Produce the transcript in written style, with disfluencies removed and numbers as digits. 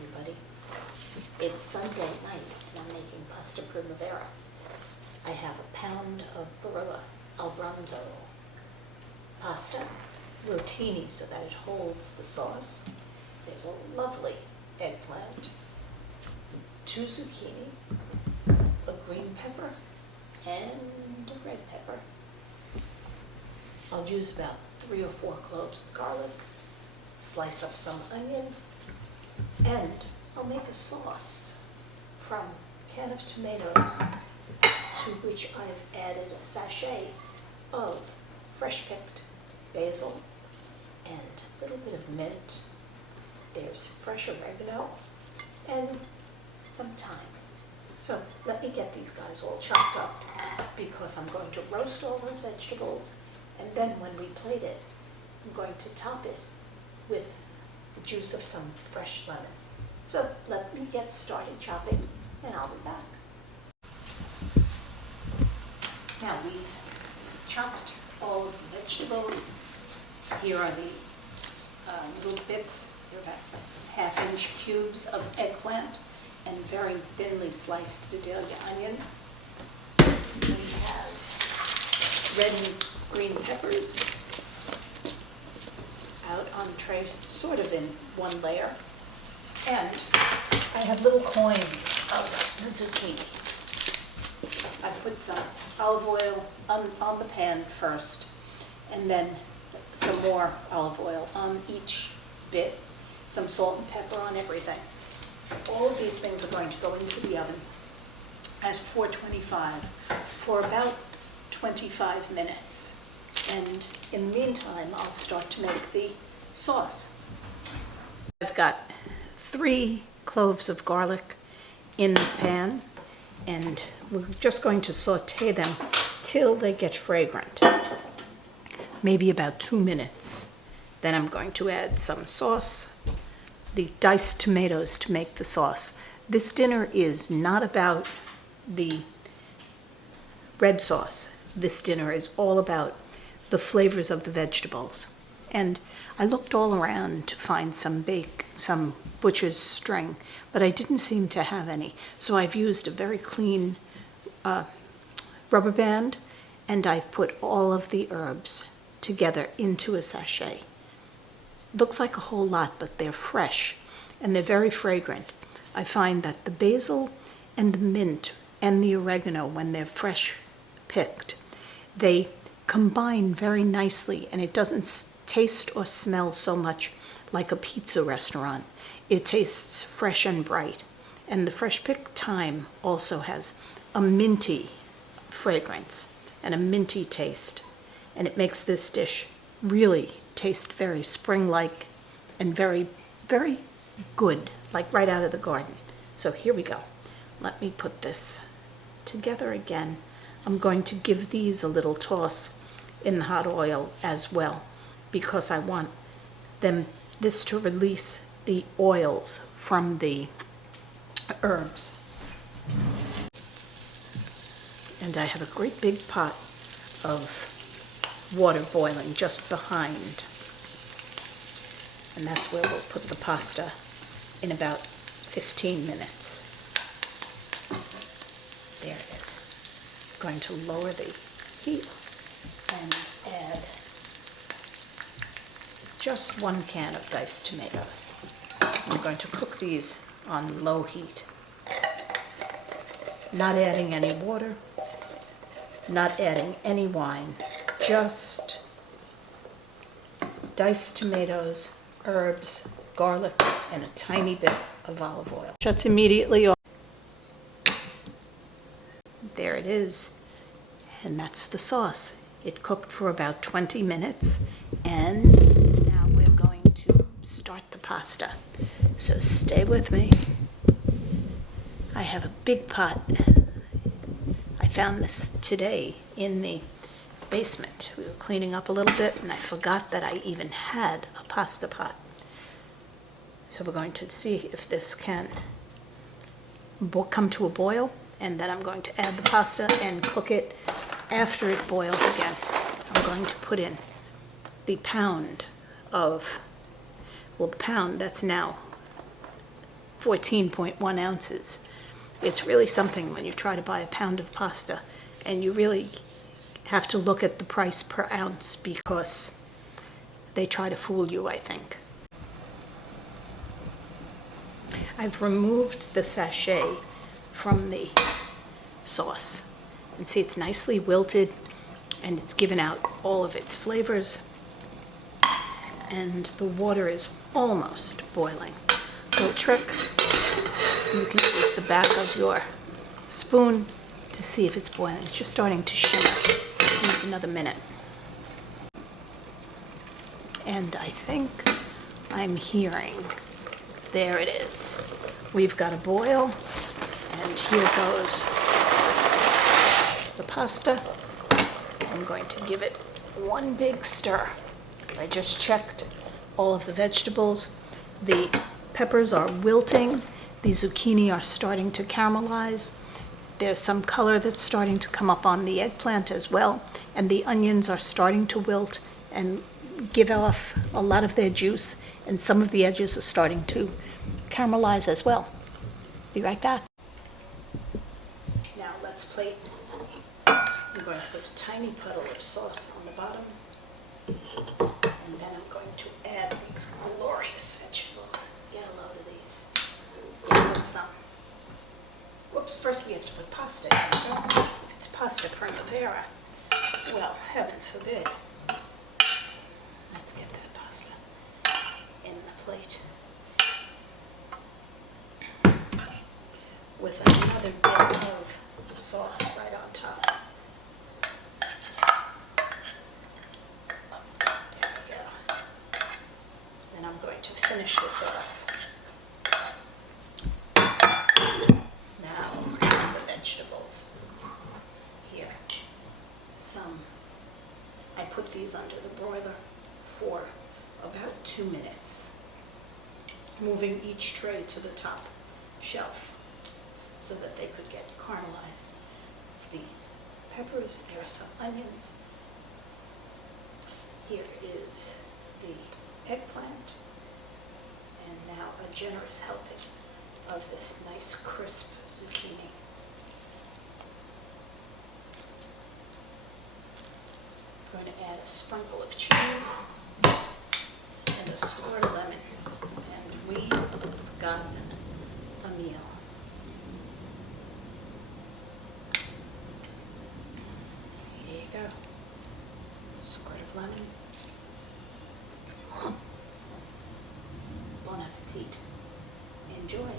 everybody. It's Sunday night and I'm making pasta primavera. I have a pound of Barilla albronzo pasta, rotini so that it holds the sauce. There's a lovely eggplant, 2 zucchini, a green pepper, and a red pepper. I'll use about 3 or 4 cloves of garlic, slice up some onion, and I'll make a sauce from a can of tomatoes to which I've added a sachet of fresh picked basil and a little bit of mint. There's fresh oregano and some thyme. So let me get these guys all chopped up because I'm going to roast all those vegetables, and then when we plate it, I'm going to top it with the juice of some fresh lemon. So let me get started chopping and I'll be back. Now we've chopped all of the vegetables. Here are the little bits. They're about 1/2-inch cubes of eggplant and very thinly sliced Vidalia onion. We have red and green peppers out on a tray, sort of in one layer. And I have little coins of the zucchini. I put some olive oil on the pan first, and then some more olive oil on each bit, some salt and pepper on everything. All of these things are going to go into the oven at 425 for about 25 minutes. And in the meantime, I'll start to make the sauce. I've got 3 cloves of garlic in the pan, and we're just going to saute them till they get fragrant, maybe about 2 minutes. Then I'm going to add some sauce, the diced tomatoes to make the sauce. This dinner is not about the red sauce. This dinner is all about the flavors of the vegetables. And I looked all around to find some butcher's string, but I didn't seem to have any. So I've used a very clean rubber band, and I've put all of the herbs together into a sachet. Looks like a whole lot, but they're fresh and they're very fragrant. I find that the basil and the mint and the oregano, when they're fresh picked, they combine very nicely, and it doesn't taste or smell so much like a pizza restaurant. It tastes fresh and bright. And the fresh picked thyme also has a minty fragrance and a minty taste. And it makes this dish really taste very spring-like and very, very good, like right out of the garden. So here we go. Let me put this together again. I'm going to give these a little toss in the hot oil as well, because I want this to release the oils from the herbs. And I have a great big pot of water boiling just behind. And that's where we'll put the pasta in about 15 minutes. There it is. I'm going to lower the heat and add just 1 can of diced tomatoes. I'm going to cook these on low heat. Not adding any water, not adding any wine, just diced tomatoes, herbs, garlic, and a tiny bit of olive oil. Shuts immediately off. There it is, and that's the sauce. It cooked for about 20 minutes, and now we're going to start the pasta. So stay with me. I have a big pot. I found this today in the basement. We were cleaning up a little bit, and I forgot that I even had a pasta pot. So we're going to see if this can come to a boil, and then I'm going to add the pasta and cook it after it boils again. I'm going to put in the pound that's now 14.1 ounces. It's really something when you try to buy a pound of pasta, and you really have to look at the price per ounce because they try to fool you, I think. I've removed the sachet from the sauce, and see it's nicely wilted and it's given out all of its flavors, and the water is almost boiling. Little trick, you can use the back of your spoon to see if it's boiling. It's just starting to shimmer. It needs another minute. And I think I'm hearing, there it is. We've got a boil, and here goes the pasta. I'm going to give it one big stir. I just checked all of the vegetables. The peppers are wilting. The zucchini are starting to caramelize. There's some color that's starting to come up on the eggplant as well. And the onions are starting to wilt and give off a lot of their juice. And some of the edges are starting to caramelize as well. Be right back. Now let's plate. I'm going to put a tiny puddle of sauce on the bottom. And then I'm going to add these glorious vegetables. Get a load of these. Put some. Whoops, first we have to put pasta in. So if it's Pasta Primavera, well, heaven forbid. Let's get that pasta in the plate. With another bit of sauce right on top. There we go. Then I'm going to finish this off. Now, the vegetables. Here, I put these under the broiler for about 2 minutes, moving each tray to the top shelf so that they could get caramelized. It's the peppers, there are some onions. Here is the eggplant, and now a generous helping of this nice crisp zucchini. I'm going to add a sprinkle of cheese and a squirt of lemon, and we've got a meal. Here you go. Squirt of lemon. Bon appetit. Enjoy.